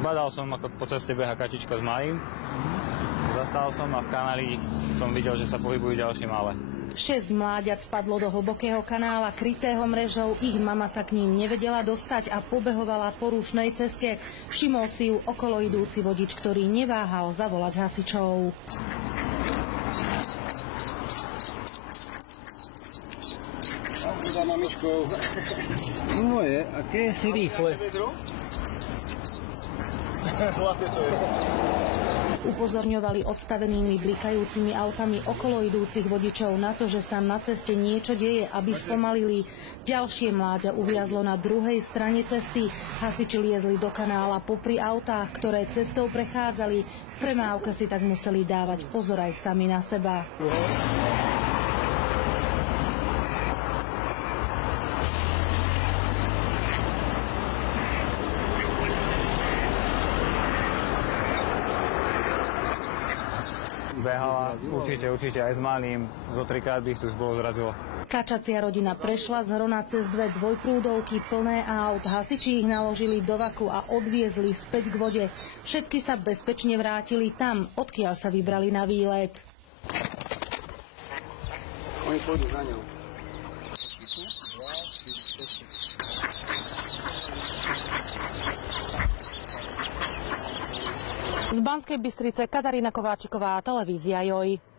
Badal som, ako po ceste beha kačičko s malým. Zastal som a v kanáli som videl, že sa pohybujú ďalšie malé. 6 mláďat spadlo do hlbokého kanála krytého mrežou. Ich mama sa k ním nevedela dostať a pobehovala po rušnej ceste. Všimol si ju okolo idúci vodič, ktorý neváhal zavolať hasičov. Za mamičkou. Moje, aké si rýchle. Upozorňovali odstavenými blikajúcimi autami okolo idúcich vodičov na to, že sa na ceste niečo deje, aby spomalili. Ďalšie mláďa uviazlo na druhej strane cesty. Hasiči liezli do kanála popri autách, ktoré cestou prechádzali. V premávke si tak museli dávať pozor aj sami na seba. Behala určite aj s malým, zo 3-krát by ich tu už bolo zrazilo. Kačacia rodina prešla z Hrona cez 2 dvojprúdovky plné aut. Hasiči ich naložili do vaku a odviezli späť k vode. Všetky sa bezpečne vrátili tam, odkiaľ sa vybrali na výlet. Oni pôjdu za ňou. Z Banskej Bystrice Katarína Kováčiková, televízia JOJ.